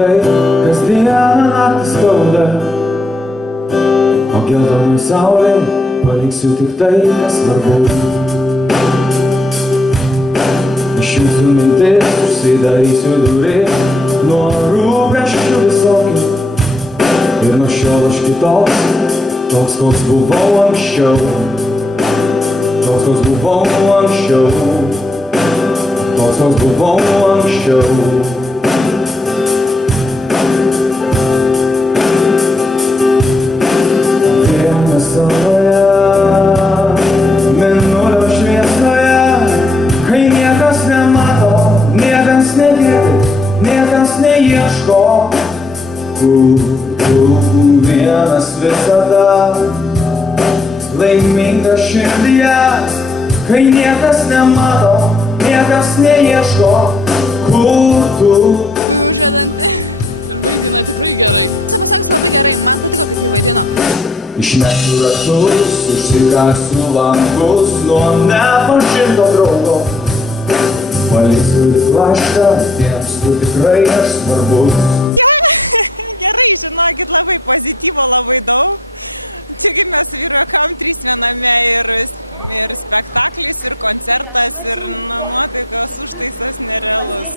tai, kasdieną naktį skauda, o geltonai saulė paliksiu tik tai, kas svarbu. Iš jūsų mintis užsidarysiu duris, nuo rūpesčių visokių, ir nuo šiol aš kitoks, toks koks buvau anksčiau, toks koks buvau anksčiau, toks koks buvau anksčiau. Vienas saloje, mėnulio šviesoje, kai niekas nemato, niekas negirdi, niekas neieško, tu vienas visada, laiminga širdyje, kai niekas nemato, niekas neieško, kur tu. Užvedanti ir vaidina tikrai gerai. Pasakas labai gerai, man patiko, kaip jį vaidino. Išmesiu ratus, užsikasiu langus nuo nepažinto draugo. Paliksiu tik laišką, tiems tu tikrai nesvarbus. Gerai, žinokit, labai pozityvo, labai daug. Čia kaip mes vyruokam 3 viename ir spektaklis, ir koncertas, ir nuotaikos užtaisas nerealus.